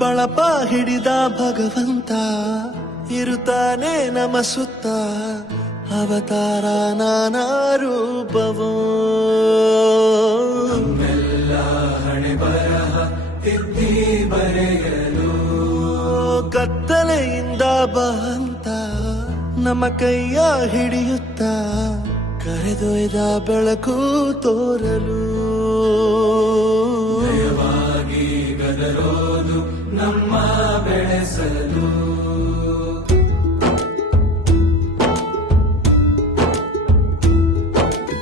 ಬಳಪ ಹಿಡಿದ ಭಗವಂತ ಇರುತ್ತಾನೆ ನಮ ಸುತ್ತ, ಅವತಾರ ನಾನಾ ರೂಪವೋ. ನಮ್ಮೆಲ್ಲ ಹಣೆ ಬರಹ ತಿದ್ದಿ ಬರೆಯಲು ಕತ್ತಲೆಯಿಂದ ಬಂತ ನಮ್ಮ ಕೈಯ ಹಿಡಿಯುತ್ತ, ಕರೆದೊಯ್ದ ಬೆಳಕು ತೋರಲು. ಭಯವಾಗಿ ಗದರೋದು ನಮ್ಮ ಬೆಳೆಸಲು.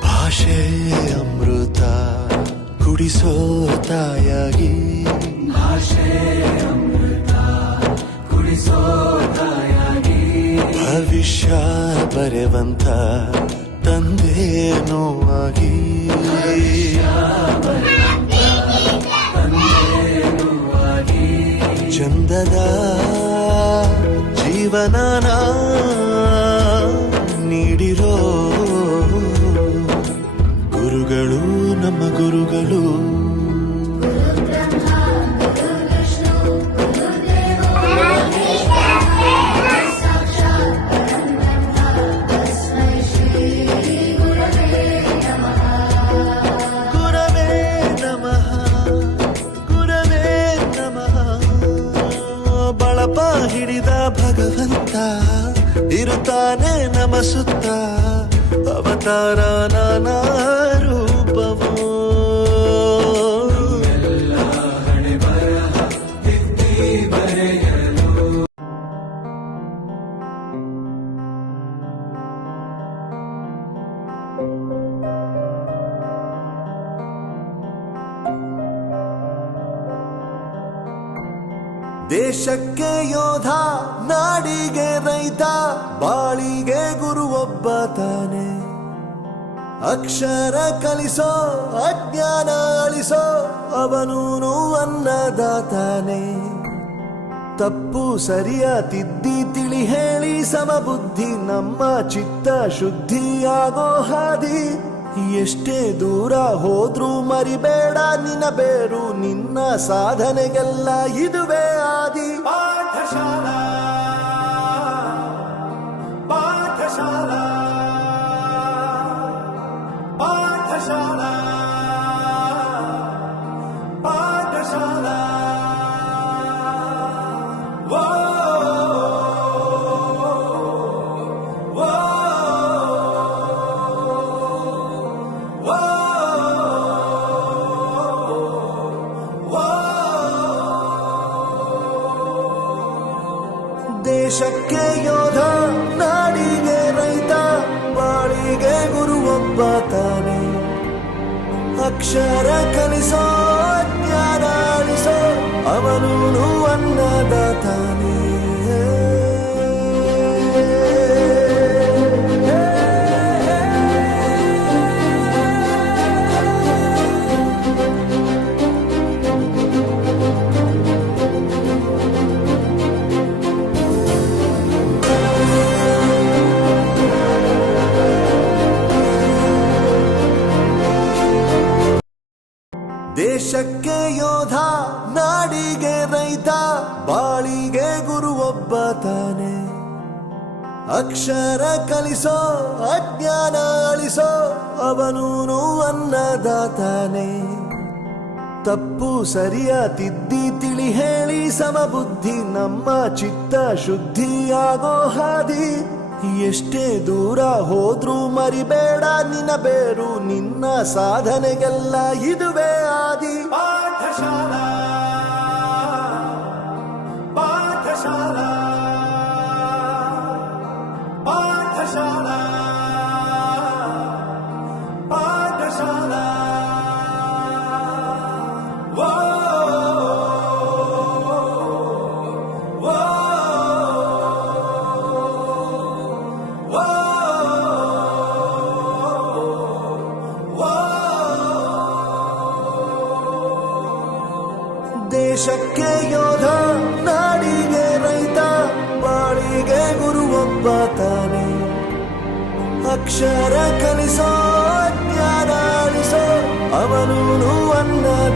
ಭಾಷೆ ಅಮೃತ ಕುಡಿಸೋ ತಾಯಾಗಿ, ಭಾಷೆ ಅಮೃತ ಕುಡಿಸೋ ತಾಯಾಗಿ, ಭವಿಷ್ಯ ಬರೆವಂತ ತಂದೇನೋ ಆಗಿ, ಚಂದದ ಜೀವನನ ನೀಡಿರೋ ಗುರುಗಳು ನಮ್ಮ ಗುರುಗಳು. ಬಳಪ ಹಿಡಿದ ಭಗವಂತ ಇರುತ್ತಾನೆ ನಮ ಸುತ್ತ, ಅವತಾರ ನಾನಾ ರೂಪವೋ. ಎಲ್ಲ ಹಣೆ ಬರಹ ತಿದ್ದಿ ಬರೆಯಲು. ದೇಶಕ್ಕೆ ಯೋಧ, ನಾಡಿಗೆ ರೈತ, ಬಾಳಿಗೆ ಗುರು ಒಬ್ಬ ತಾನೆ. ಅಕ್ಷರ ಕಲಿಸೋ ಅಜ್ಞಾನ ಅಳಿಸೋ ಅವನೂನು ಅನ್ನದಾತಾನೆ. ತಪ್ಪು ಸರಿಯ ತಿದ್ದಿ ತಿಳಿ ಹೇಳಿ ಸಮಬುದ್ಧಿ ನಮ್ಮ ಚಿತ್ತ ಶುದ್ಧಿಯಾಗೋ ಹಾದಿ. ಎಷ್ಟೇ ದೂರ ಹೋದ್ರೂ ಮರಿಬೇಡ ನಿನ್ನ ಬೇರು, ನಿನ್ನ ಸಾಧನೆಗೆಲ್ಲ ಇದುವೇ ಆದಿ. ಪಾಠಶಾಲಾ ಪಾಠಶಾಲಾ ಪಾಠಶಾಲಾ ಪಾಠಶಾಲಾ. ವೋ ವೋ ವೋ ವೋ. ದೇಶಕ್ಕೆ ಯೋಧ, ನಾಡಿಗೆ ರೈತ, ಬಾಳಿಗೆ ಗುರು ಒಬ್ಬ ತಾನೆ. ಅಕ್ಷರ ಕಲಿಸೋ ಜ್ಞಾನ ಅಳಿಸೋ ಅವನೂನು ಅನ್ನದಾತಾನೆ. ದೇಶಕ್ಕೆ ಯೋಧ, ನಾಡಿಗೆ ರೈತ, ಬಾಳಿಗೆ ಗುರು ಒಬ್ಬ ತಾನೆ. ಅಕ್ಷರ ಕಲಿಸೋ ಅಜ್ಞಾನ ಅಳಿಸೋ ಅವನೂನು ಅನ್ನದಾತಾನೆ. ತಪ್ಪು ಸರಿಯ ತಿದ್ದಿ ತಿಳಿ ಹೇಳಿ ಸಮಬುದ್ಧಿ ನಮ್ಮ ಚಿತ್ತ ಶುದ್ಧಿಯಾಗೋ ಹಾದಿ. ಎಷ್ಟೇ ದೂರ ಹೋದ್ರೂ ಮರಿಬೇಡ ನಿನ್ನ ಬೇರು, ನಿನ್ನ ಸಾಧನೆಗೆಲ್ಲ ಇದುವೇ ಆದಿ. ಪಾಠಶಾಲಾ ಪಾಠಶಾಲಾ ಪಾಠಶಾಲಾ ಪಾಠಶಾಲಾ. ವೋ ವೋ ವೋ ವೋ. ದೇಶಕ್ಕೆ ಯೋಧ, ನಾಡಿಗೆ ರೈತ, ಬಾಳಿಗೆ ಗುರು ಒಬ್ಬ ತಾನೆ. ಅಕ್ಷರ ಕಲಿಸೋ ಜ್ಞಾನ ಅಳಿಸೋ ಅವನೂನು ಅನ್ನದ